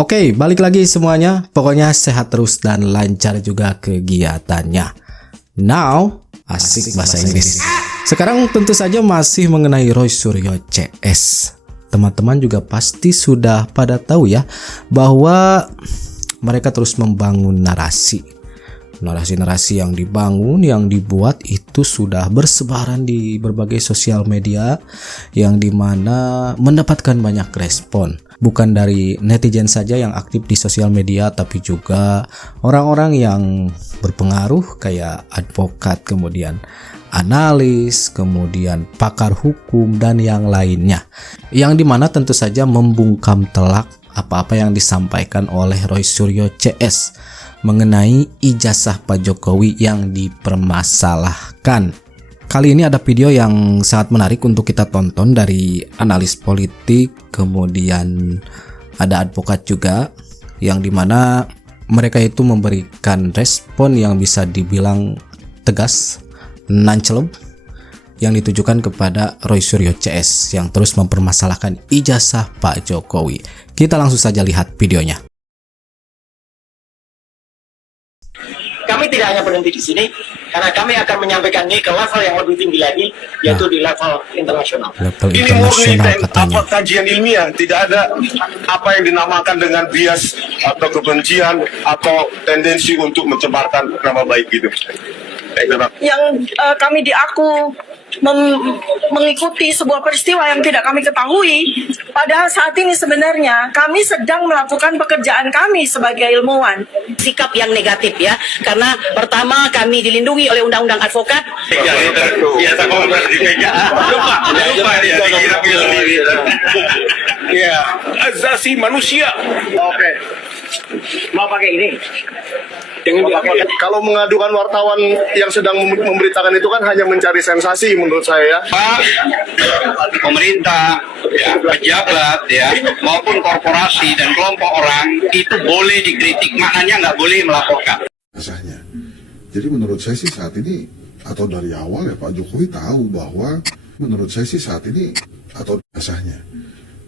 Oke, balik lagi semuanya. Pokoknya sehat terus dan lancar juga kegiatannya. Now, asik bahasa Inggris. Sekarang tentu saja masih mengenai Roy Suryo CS. Teman-teman juga pasti sudah pada tahu ya bahwa mereka terus membangun narasi. Narasi-narasi yang dibangun, yang dibuat itu sudah bersebaran di berbagai sosial media yang dimana mendapatkan banyak respon. Bukan dari netizen saja yang aktif di sosial media, tapi juga orang-orang yang berpengaruh kayak advokat, kemudian analis, kemudian pakar hukum, dan yang lainnya. Yang dimana tentu saja membungkam telak apa-apa yang disampaikan oleh Roy Suryo CS mengenai ijazah Pak Jokowi yang dipermasalahkan. Kali ini ada video yang sangat menarik untuk kita tonton dari analis politik, kemudian ada advokat juga, yang dimana mereka itu memberikan respon yang bisa dibilang tegas, nancelep, yang ditujukan kepada Roy Suryo CS yang terus mempermasalahkan ijazah Pak Jokowi. Kita langsung saja lihat videonya. Kami tidak hanya berhenti di sini, karena kami akan menyampaikan ini ke level yang lebih tinggi lagi, yaitu di level internasional. Level Ini internasional murni katanya. kajian ilmiah, tidak ada apa yang dinamakan dengan bias atau kebencian atau tendensi untuk mencemarkan nama baik gitu. Yang kami diaku mengikuti sebuah peristiwa yang tidak kami ketahui, padahal saat ini sebenarnya kami sedang melakukan pekerjaan kami sebagai ilmuwan. Sikap yang negatif ya, karena pertama kami dilindungi oleh undang-undang advokat. Ya, asasi manusia. Oke, mau pakai ini? Kalau mengadukan wartawan yang sedang memberitakan itu kan hanya mencari sensasi menurut saya ya. Pemerintah, ya, pejabat, ya, maupun korporasi dan kelompok orang itu boleh dikritik, maknanya nggak boleh melaporkan. Rasanya. Jadi menurut saya sih saat ini atau dari awal ya Pak Jokowi tahu bahwa menurut saya sih saat ini atau rasanya.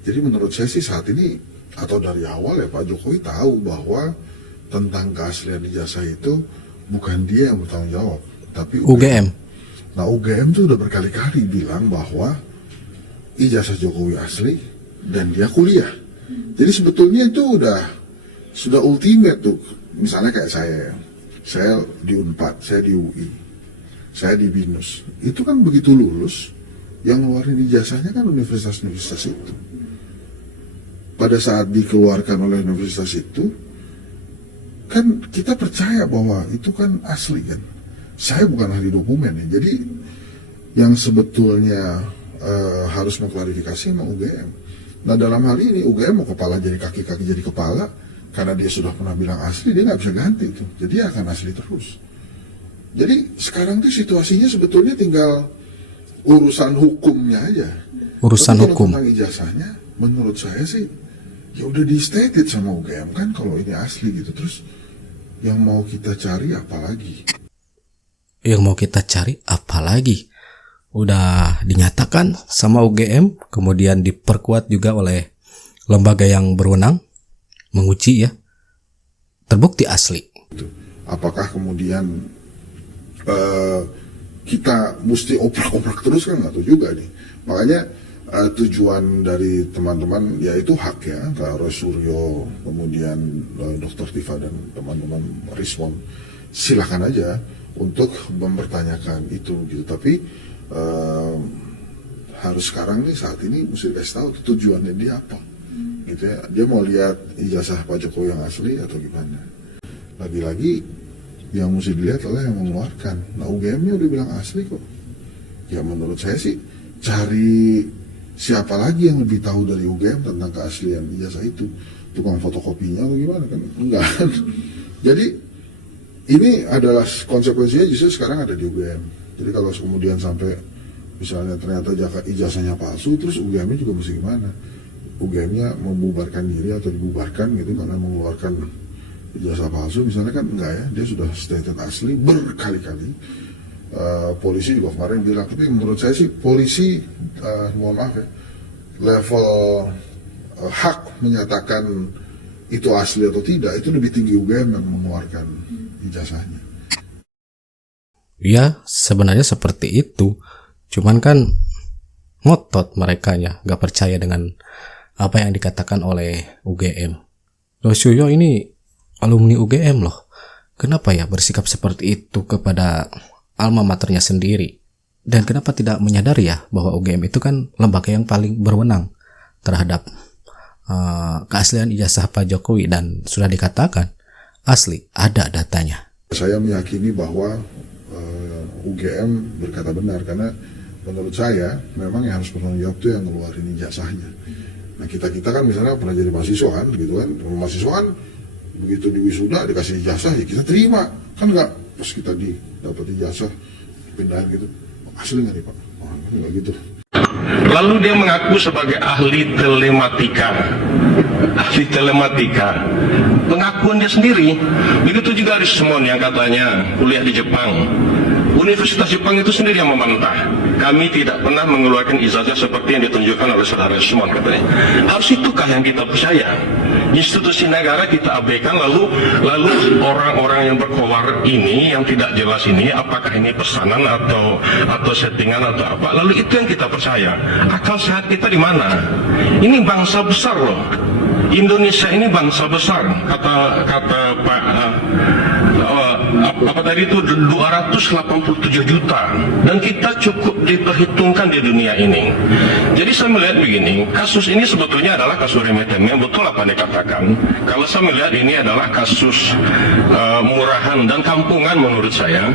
Jadi menurut saya sih saat ini atau dari awal ya Pak Jokowi tahu bahwa tentang keaslian ijazah itu bukan dia yang bertanggung jawab, tapi UGM. Nah UGM tuh udah berkali-kali bilang bahwa ijazah Jokowi asli dan dia kuliah. Jadi sebetulnya itu sudah ultimate tuh. Misalnya kayak saya di Unpad, saya di UI, saya di BINUS. Itu kan begitu lulus, yang ngeluarin ijazahnya kan universitas-universitas itu. Pada saat dikeluarkan oleh universitas itu, kan kita percaya bahwa itu kan asli kan. Saya bukan ahli dokumen ya. Jadi yang sebetulnya harus mengklarifikasi emang UGM. Nah dalam hal ini UGM mau kepala jadi kaki, kaki jadi kepala, karena dia sudah pernah bilang asli, dia nggak bisa ganti itu. Jadi dia akan asli terus. Jadi sekarang tuh situasinya sebetulnya tinggal urusan hukumnya aja. Urusan tapi hukum. tentang ijazahnya, menurut saya sih ya udah di stated sama UGM kan kalau ini asli gitu. Terus yang mau kita cari apa lagi? Yang mau kita cari apa lagi? Udah dinyatakan sama UGM, kemudian diperkuat juga oleh lembaga yang berwenang menguji ya. Terbukti asli. Apakah kemudian kita mesti oprak-oprak terus kan nggak tahu juga nih. Makanya tujuan dari teman-teman yaitu hak ya, Roy Suryo, kemudian Dr. Tifa dan teman-teman respon, silakan aja untuk mempertanyakan itu gitu. Tapi harus sekarang nih saat ini mesti kasih tahu tujuannya dia apa gitu ya. Dia mau lihat ijazah Pak Jokowi yang asli atau gimana. Lagi-lagi yang mesti dilihat adalah yang mengeluarkan. Nah UGM-nya udah bilang asli kok. Ya menurut saya sih cari siapa lagi yang lebih tahu dari UGM tentang keaslian ijazah itu? Tukang fotokopinya atau gimana kan? Enggak. Jadi ini adalah konsekuensinya justru sekarang ada di UGM. Jadi kalau kemudian sampai misalnya ternyata ijazahnya palsu, terus UGM-nya juga mesti gimana? UGM-nya membubarkan diri atau dibubarkan gitu karena mengeluarkan ijazah palsu misalnya kan enggak ya, dia sudah stated asli berkali-kali. Polisi juga kemarin bilang, tapi menurut saya sih polisi mohon maaf ya, level hak menyatakan itu asli atau tidak, itu lebih tinggi UGM yang mengeluarkan ijazahnya. Ya, sebenarnya seperti itu. Cuman kan ngotot mereka ya, gak percaya dengan apa yang dikatakan oleh UGM. Roy ini alumni UGM loh. Kenapa ya bersikap seperti itu kepada alma maternya sendiri? Dan kenapa tidak menyadari ya bahwa UGM itu kan lembaga yang paling berwenang terhadap keaslian ijazah Pak Jokowi, dan sudah dikatakan asli, ada datanya. Saya meyakini bahwa UGM berkata benar, karena menurut saya memang yang harus bertanggung jawab itu yang ngeluarin ijazahnya. Nah kita kan misalnya pernah jadi mahasiswa kan, gitu kan, mahasiswa kan begitu di wisuda dikasih ijazah ya kita terima, kan nggak pas kita dapat ijazah pindahin gitu, asli nggak nih Pak? Oh, nggak gitu. Lalu dia mengaku sebagai ahli telematika. Ahli telematika. Pengakuan dia sendiri. Begitu juga Rismon yang katanya kuliah di Jepang. Universitas Jepang itu sendiri yang membantah. Kami tidak pernah mengeluarkan ijazah seperti yang ditunjukkan oleh saudara Rismon, katanya. Harus itukah yang kita percaya? Institusi negara kita abaikan, lalu orang-orang yang berkowar ini, yang tidak jelas ini, apakah ini pesanan atau settingan atau apa? Lalu itu yang kita percaya. Akal sehat kita di mana? Ini bangsa besar loh. Indonesia ini bangsa besar, kata Pak apa tadi itu 287 juta, dan kita cukup diperhitungkan di dunia ini. Jadi saya melihat begini, kasus ini sebetulnya adalah kasus remeh-temeh, betul apa yang dikatakan. Kalau saya melihat ini adalah kasus murahan dan kampungan menurut saya.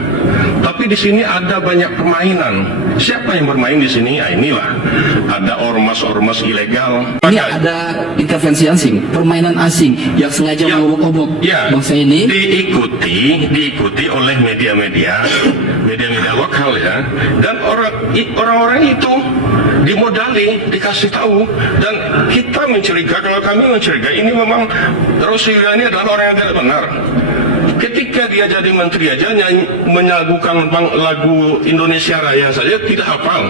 Tapi di sini ada banyak permainan. Siapa yang bermain di sini? Ya inilah, ada ormas-ormas ilegal. Ini ada intervensi asing, permainan asing yang sengaja mengobok-obok bangsa ini. Diikuti oleh media-media lokal ya, dan orang-orang itu dimodali, dikasih tahu, dan kita mencurigai, kalau kami mencurigai ini memang Rosyuyo ini adalah orang yang tidak benar. Ketika dia jadi menteri aja menyagukan lagu Indonesia Raya saja tidak hafal.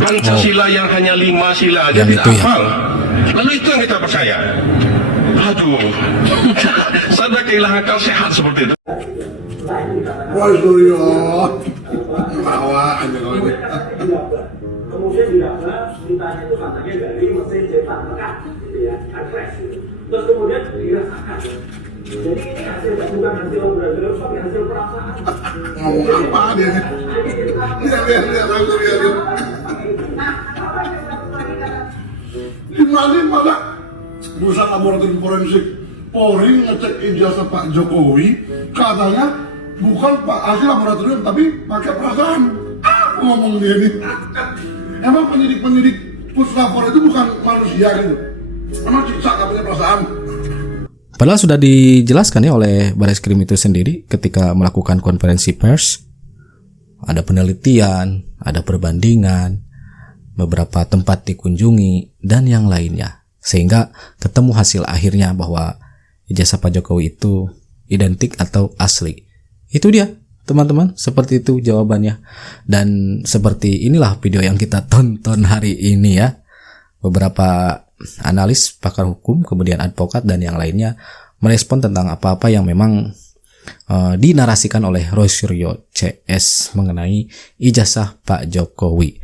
Pancasila yang hanya 5 sila aja tidak hafal. Lalu itu yang kita percaya. Aduh, saya sudah kehilangan akal sehat seperti itu. Rosyuyo, bawa aja kalau ini. Kemudian di dalam ceritanya itu katanya dari mesin cetak lekat, gitu ya, adres gitu. Terus kemudian dirasakan. Jadi ini hasil bukan hasil laboratorium, tapi hasil perasaan. Ngomong apa dia? Lihat, langsung lihat. Gimana malah perusahaan laboratorium forensik Polri ngecek ijazah Pak Jokowi, katanya bukan Pak hasil laboratorium tapi pakai perasaan. Aku ngomong dia nih. Emang penyidik puslapor itu bukan manusia gitu? Emang cicak gak punya perasaan? Padahal sudah dijelaskan ya oleh Bareskrim itu sendiri ketika melakukan konferensi pers. Ada penelitian, ada perbandingan, beberapa tempat dikunjungi, dan yang lainnya. Sehingga ketemu hasil akhirnya bahwa ijazah Pak Jokowi itu identik atau asli. Itu dia teman-teman, seperti itu jawabannya. Dan seperti inilah video yang kita tonton hari ini ya. Beberapa analis, pakar hukum, kemudian advokat dan yang lainnya merespon tentang apa-apa yang memang dinarasikan oleh Rosyuyo CS mengenai ijazah Pak Jokowi.